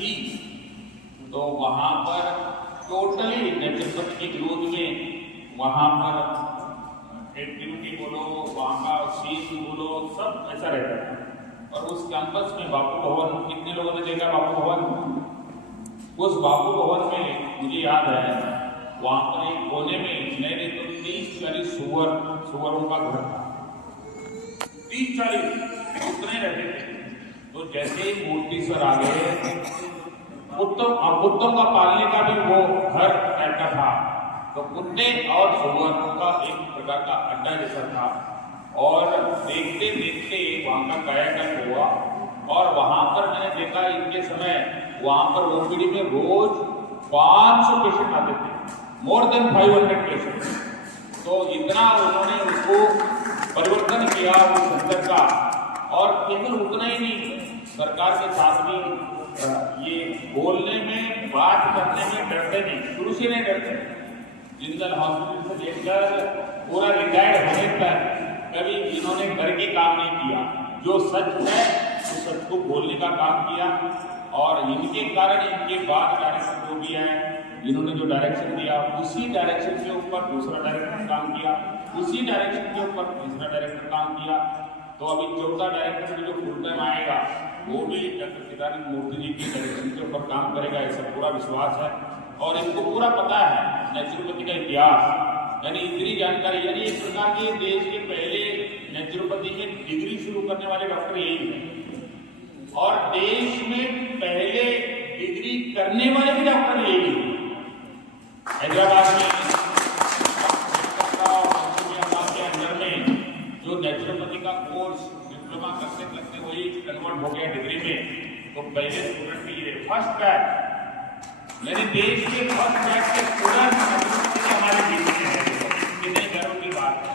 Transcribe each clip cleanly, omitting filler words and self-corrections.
थी, तो वहां पर टोटली नेचुरोपैथी के विरोध में वहां पर एक्टिविटी बोलो, वहां का सीन बोलो, सब ऐसा रहता था। और उस कैंपस में बापू भवन, कितने लोगों ने देखा बापू भवन? उस बापू भवन में मुझे याद है, वहां पर एक कोने में नहीं तो 30-40 सुअरों का घर था। 30-40 उतने रहते थे। तो जैसे ही मूर्ति सर आ गए, कुत्तों का पालने का भी वो घर ऐसा था। तो कुत्ते और सुअरों का एक प्रकार का अड्डा जैसा था। और देखते देखते वहां का कायाकल्प हुआ। और वहां पर मैंने देखा इनके समय वहां पर ओपीडी में रोज 500 पेशेंट आते थे, मोर देन 500 पेशेंट। तो इतना उन्होंने उसको परिवर्तन किया उस सेंटर का। और केवल उतना ही नहीं, सरकार के साथ भी ये बोलने में, बात करने में डरते नहीं, शुरू से नहीं डरते। जिंदल हॉस्पिटल से लेकर पूरा रिटायर्ड होने तक कभी इन्होंने घर के काम नहीं किया। जो सच है उस सच को बोलने का काम किया। और इनके कारण इनके बाद डायरेक्टर जो भी है, इन्होंने जो डायरेक्शन दिया उसी डायरेक्शन के ऊपर दूसरा डायरेक्टर काम किया, उसी डायरेक्शन के ऊपर तीसरा डायरेक्टर काम किया। तो अभी चौथा डायरेक्टर में जो फुल टाइम आएगा वो भी डॉक्टर चिदानंद मूर्ति जी की डायरेक्शन के ऊपर काम करेगा, ऐसा पूरा विश्वास है। और इनको पूरा पता है नेचुरोपैथी का इतिहास, यानी इतनी जानकारी, यानी एक प्रकार के देश के पहले नेचुरोपैथी की डिग्री शुरू करने वाले डॉक्टर यही है। और देश में पहले डिग्री करने वाले भी डॉक्टर यही है। हैदराबाद में के अंदर में जो नेचुरोपैथी का कोर्स डिप्लोमा करते करते वही कन्वर्ट हो गया डिग्री में। तो पहले स्टूडेंट के लिए फर्स्ट बैच, यानी देश के फर्स्ट बैच के स्टूडेंट हमारे देश में है, कितने गर्व की बात है।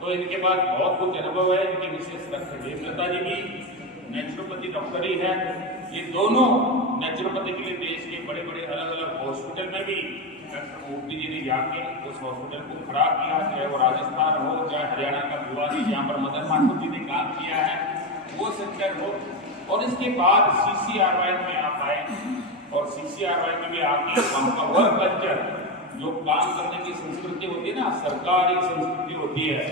तो इनके पास बहुत कुछ अनुभव है। इनकी विशेष रखते देवलता जी भी नेचुरोपैथी डॉक्टर ही है। ये दोनों नेचुरोपैथी के लिए देश के बड़े बड़े अलग अलग हॉस्पिटल में भी डॉक्टर मूर्ति जी ने जाके उस हॉस्पिटल को खड़ा किया, चाहे वो राजस्थान हो, चाहे हरियाणा का भिवानी जहाँ पर मदन माथुर जी ने काम किया है वो सेंटर हो। और इसके बाद CCRY में आप आए, और CCRY में भी आके वहाँ का वर्क कल्चर, जो काम करने की संस्कृति होती है ना, सरकारी संस्कृति होती है,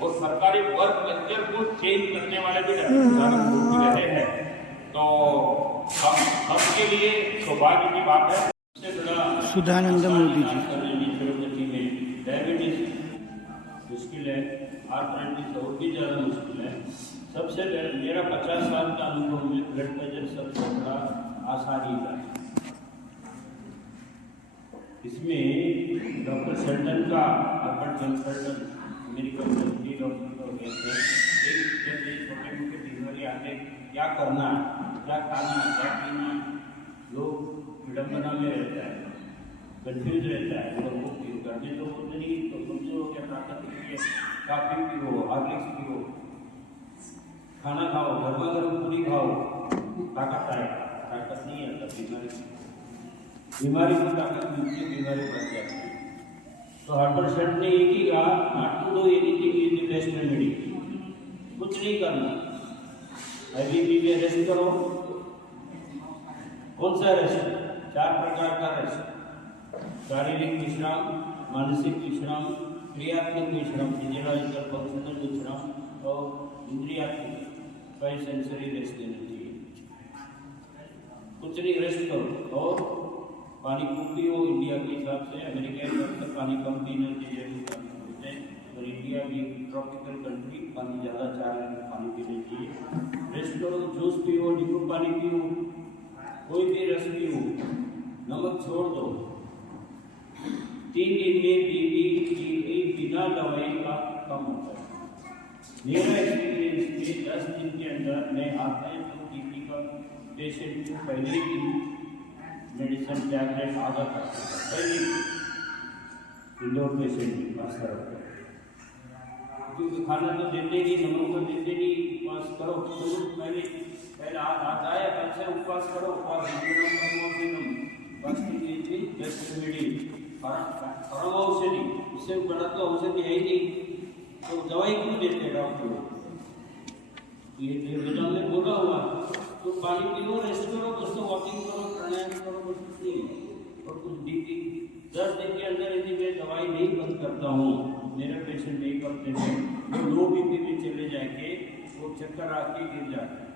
वो सरकारी वर्क कल्चर को चेंज करने वाले भी डॉक्टर रहे हैं। तो हम सबके लिए सौभाग्य की बात है। सुधानंद मोदी जी नेचुरोपैथी में डायबिटीज मुश्किल है, आर्थराइटिस और भी ज़्यादा मुश्किल है। सबसे मेरा 50 साल का अनुभव में ब्लड प्रेशर सबसे बड़ा आसानी का है। इसमें डॉक्टर शेल्टन का, हर्बर्ट शेल्टन अमेरिकन डॉक्टर को कहते हैं, एक छोटे मोटे बीमारी आते, क्या करना, क्या खाना, क्या पीना, लोग विडम्बना में रहता है, कंफ्यूज रहता है। और वो करने तो बोलते नहीं, तो समझो क्या ताकत है, काफ़ी पियो, हॉर्लिक्स पियो, खाना खाओ, गर्मा गर्म पूरी खाओ, ताकत आएगा। ताकत नहीं आता, बीमारी को ताकत मिलती है, बीमारी बढ़ जाती है। तो हर्बर्ट शेल्टन ने एक ही कहा, not to do anything is the best remedy. कुछ नहीं करना, IBP में रेस्ट करो। कौन सा रेस्ट? 4 प्रकार का रेस्ट: शारीरिक विश्राम, मानसिक विश्राम, क्रियात्मक विश्राम, फिजियोलॉजिकल फंक्शनल विश्राम, और इंद्रियात्मक 5 सेंसरी रेस्ट देनी चाहिए। कुछ नहीं, रेस्ट करो। और पानी खूब पियो। इंडिया के हिसाब से, अमेरिका के हिसाब से पानी कम पीना चाहिए बोलते हैं, और इंडिया भी ट्रॉपिकल कंट्री, पानी ज़्यादा 4 लीटर पानी पीना चाहिए। रेस्ट करो, जूस पियो, नींबू पानी पियो, कोई भी रस पियो, नमक छोड़ दो। 3 दिन में बीपी बिना दवाई का कम होता है। मेरा एक्सपीरियंस में 10 दिन के अंदर मैं आता है तो बीपी का पेशेंट को पहले दिन मेडिसिन टैबलेट आधा कर सकता है, इंडोर पेशेंट के पास करो, क्योंकि खाना तो देते नहीं, नमक तो देते नहीं। उपवास करो, तो पहले आज आया तब से उपवास करो, उपवास बेस्ट रेमेडी, परम औषधि, इससे बड़ा तो औषधि है ही नहीं। तो दवाई क्यों देते डॉक्टर? ये में बोला हुआ, तो पानी पियो, रेस्ट करो, दोस्तों वॉकिंग करो, और कुछ बीपी 10 दिन के अंदर यदि मैं दवाई नहीं बंद करता हूँ, मेरा पेशेंट नहीं करते हैं, वो लो बीपी में चले जाएंगे, वो चक्कर आके गिर जाते हैं।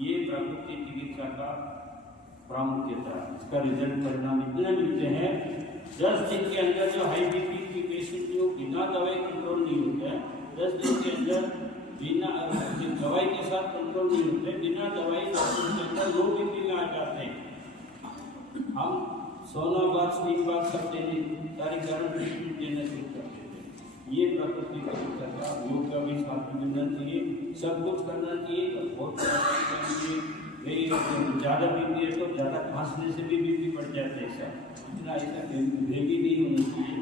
ये प्राकृतिक चिकित्सा का प्रामुख्यता है। इसका रिजल्ट परिणाम इतने मिलते हैं 10 दिन के अंदर जो हाई बीपी की पेशेंट जो बिना दवाई कंट्रोल नहीं होता है, 10 दिन के अंदर बिना दवाई के साथ कंट्रोल नहीं होते, बिना दवाई 10 दिन के अंदर लो बीपी में आ जाते हैं। हम सोना बात स्टीम बात सब सारी गर्म ट्रीटमेंट देना शुरू कर देते हैं। ये प्राकृतिक चिकित्सा का योग का भी साथ में मिलना चाहिए, सब कुछ करना चाहिए। बहुत ज़्यादा बीपी है तो ज़्यादा खांसने से भी बीपी बढ़ जाता है। इतना ऐसा हेवी नहीं होना चाहिए,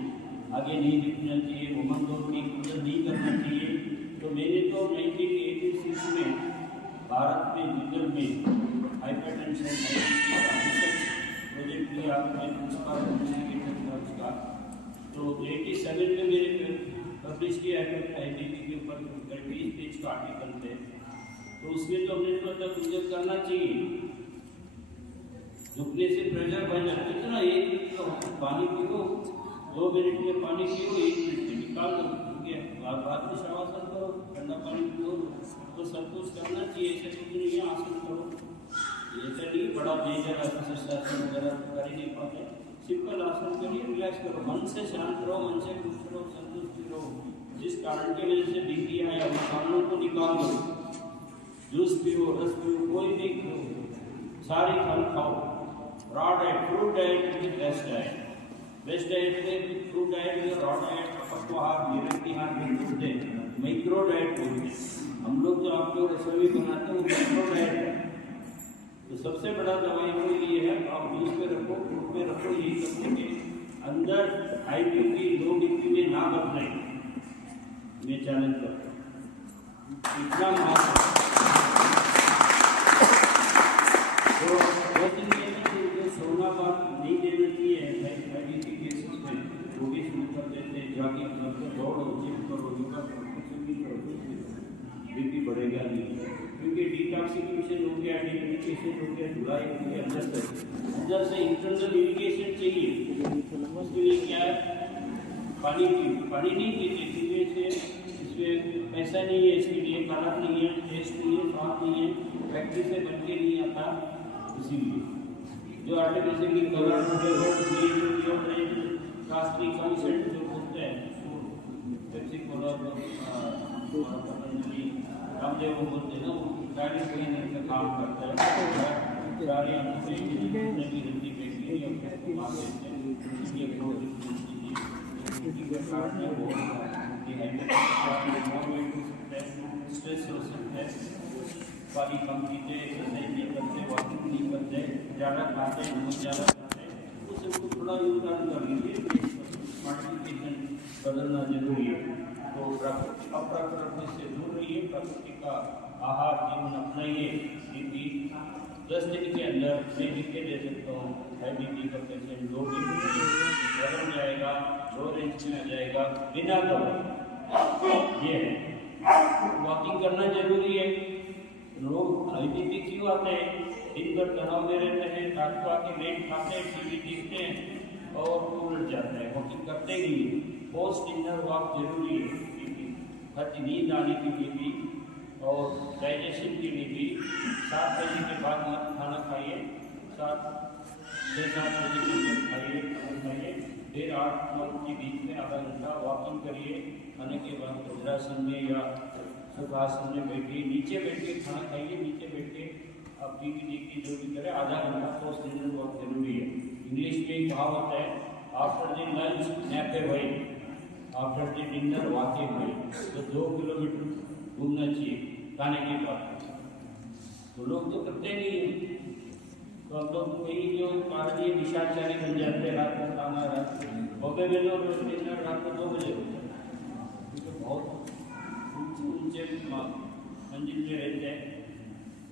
आगे नहीं दिखना चाहिए, वमन दौड़ की नहीं करना चाहिए। तो मैंने तो 1986 में भारत में जिंदल में हाइपरटेंशन प्रोजेक्ट किया उसका। तो 87 में मेरे पब्लिश किया IBP के ऊपर 20 पेज का आर्टिकल थे। तो उसमें तो हमने मतलब करना चाहिए, झुकने से प्रेशर बढ़ जाता है। कितना 1 मिनट का पानी पियो, 2 मिनट में पानी पियो, 1 मिनट में निकाल दो, बाद में शवासन करो, ठंडा पानी पियो। तो सब कुछ करना चाहिए, ऐसे कुछ नहीं है, आसन करो। ऐसा नहीं बड़ा मेजर आसन वगैरह कर ही नहीं पाते, सिंपल आसन करिए, रिलैक्स करो, मन से शांत रहो, मन से खुश रहो, संतुष्ट रहो। जिस कारण की वजह से बीपी आया उन कारणों को निकाल दो, जूस पियो, रस पियो, कोई भी पियो, सारे फल खाओ, रॉ डाइट, फ्रूट डाइट की बेस्ट डाइट। बेस्ट डाइट में फ्रूट डाइट में रॉ डाइट, पकवान, निरंकिहार भी बोलते हैं, माइक्रो डाइट बोलते हैं। हम लोग जो आप लोग रसोई बनाते हैं वो माइक्रो डाइट है। तो सबसे बड़ा दवाई को ये है, आप जूस पे रखो, फ्रूट पे रखो, यही करने के अंदर हाई बीपी लो बीपी में ना बदले, मैं चैलेंज करता हूँ। इतना मात्र तो सोना बात नहीं देना चाहिए हाई केसेस में, वो भी शुरू कर देते हैं, जॉगिंग करते, दौड़ो, जिम करो, योगा करो, कुछ भी करो, बीपी बढ़ेगा नहीं। क्योंकि डिटॉक्सिफिकेशन हो गया, डिटॉक्सिफिकेशन हो गया, धुलाई हो गया, अंदर से इंटरनल इरिगेशन चाहिए। उसके लिए क्या है, पानी नहीं पीते, पीने से इसमें पैसा नहीं है, इसके लिए कलर नहीं है, टेस्ट नहीं है, स्वाद नहीं है, फैक्ट्री से बन के नहीं आता। इसीलिए जो आर्टिफिशियली कलर प्लास्टिक कंसेंट जो होते हैं, पेप्सी कोला, पतंजलि, रामदेव बोलते हैं ना, वो सारी कहीं का काम करता है। सारी हिंदी बैक्टीरिया मार देते हैं, इसलिए स्ट्रेस हो सकता है, पानी कम पीते, एक्सरसाइज नहीं करते, वॉकिंग नहीं करते, ज़्यादा खाते, नमक ज़्यादा खाते, तो सबको थोड़ा योगदान कर लीजिए। मॉडिफिकेशन बदलना जरूरी है। तो अप्राकृतिक से दूर रहिए, प्रकृति का आहार जीवन अपनाइए। क्योंकि 10 दिन के अंदर मैं लिख के दे सकता हूँ, हाई बीपी का पेशेंट लो बीपी बदल जाएगा, लो रेंज में आ जाएगा बिना दवाई। ये वॉकिंग करना जरूरी है। लोग हाई बीपी क्यों आते हैं, दिन भर तनाव में रहते हैं, रात को आके लेट खाते हैं, टीवी देखते हैं और उलट जाता है, वॉकिंग करते ही नहीं। पोस्ट डिनर वॉक जरूरी है, क्योंकि नींद आने के लिए भी और डाइजेशन के लिए भी 7 बजे के बाद मत खाना खाइए, 6-7 बजे के अंदर खाइए, खाइए, फिर 8-9 के बीच में आधा घंटा वॉकिंग करिए। खाने के बाद वज्रासन में या सुखासन में बैठिए, नीचे बैठ के खाना खाइए, नीचे बैठ के आप टीवी देखिए, जो भी करें, आधा घंटा पोस्ट डिनर वॉक जरूरी है। इंग्लिश में एक कहावत है, आफ्टर द लंच नैप ए भाई, आफ्टर द डिनर वॉक ए भाई। तो 2 किलोमीटर घूमना चाहिए खाने के बाद। तो लोग तो करते नहीं है, तो हम लोग कई जो कारण ये निशाचारी बन जाते हैं, रात में खाना रात बॉम्बे में लोग डिनर रात को 2 बजे होता है, क्योंकि बहुत ऊंचे मंजिल में रहते हैं,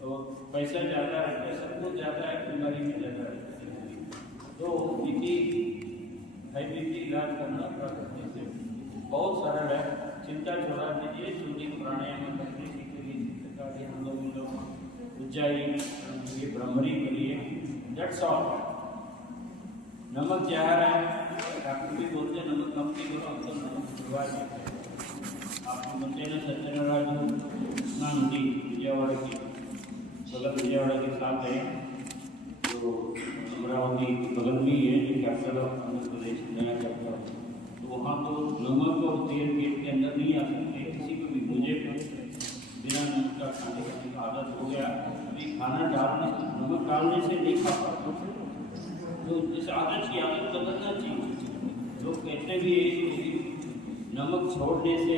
तो पैसा ज़्यादा रहता है, सब कुछ ज़्यादा है, बीमारी में ज़्यादा रहता है। तो बीपी हाई बीपी इलाज करना प्राकृतिक से बहुत सरल है, चिंता छोड़ा दीजिए। सूर्य प्राणायाम करने के लोग उज्जाई ये भ्रमरी करिए, दैट्स ऑल। नमक जहर है, डॉक्टर भी बोलते हैं नमक कम नहीं करो, तो नमक बुलवा देते हैं। आपको बोलते हैं ना सत्यनारायण नांदी विजयवाड़ा की, बगल विजयवाड़ा के साथ है, तो अमरावती बगल में ही है, जो कैपिटल ऑफ आंध्र प्रदेश नया कैपिटल। तो वहाँ तो नमक और तेल गेट के अंदर नहीं आ सकते किसी को भी। मुझे बिना नमक का खाने की आदत हो गया, अभी खाना डालने नमक डालने से नहीं खा पाता, तो इस आदत की आदत बदलना चाहिए। लोग कहते भी है कि नमक छोड़ने से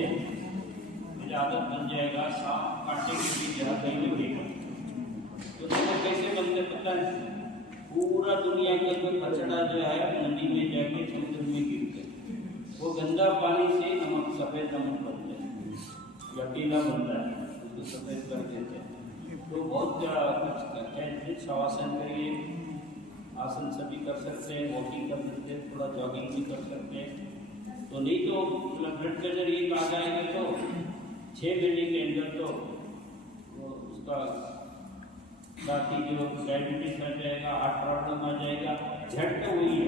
मेरी आदत बन जाएगा, सांप काटने की भी जहाँ नहीं लगेगा। तो नमक कैसे बनते पता है? पूरा दुनिया का जो कचरा जो है नदी में जाके समुद्र में गिरते, वो गंदा पानी से नमक सफ़ेद नमक बनता है, गटीला बनता है, उसको सफ़ेद कर देते हैं। तो बहुत कुछ करते हैं। शवासन करिए, आसन सभी कर सकते हैं, वॉकिंग कर सकते हैं, थोड़ा जॉगिंग भी कर सकते हैं। तो नहीं तो ब्लड प्रेशर ये आ जाएगा तो 6 महीने के अंदर तो वो उसका साथ ही जो डायबिटीज आ जाएगा, हार्ट प्रॉब्लम आ जाएगा, झटका वही है।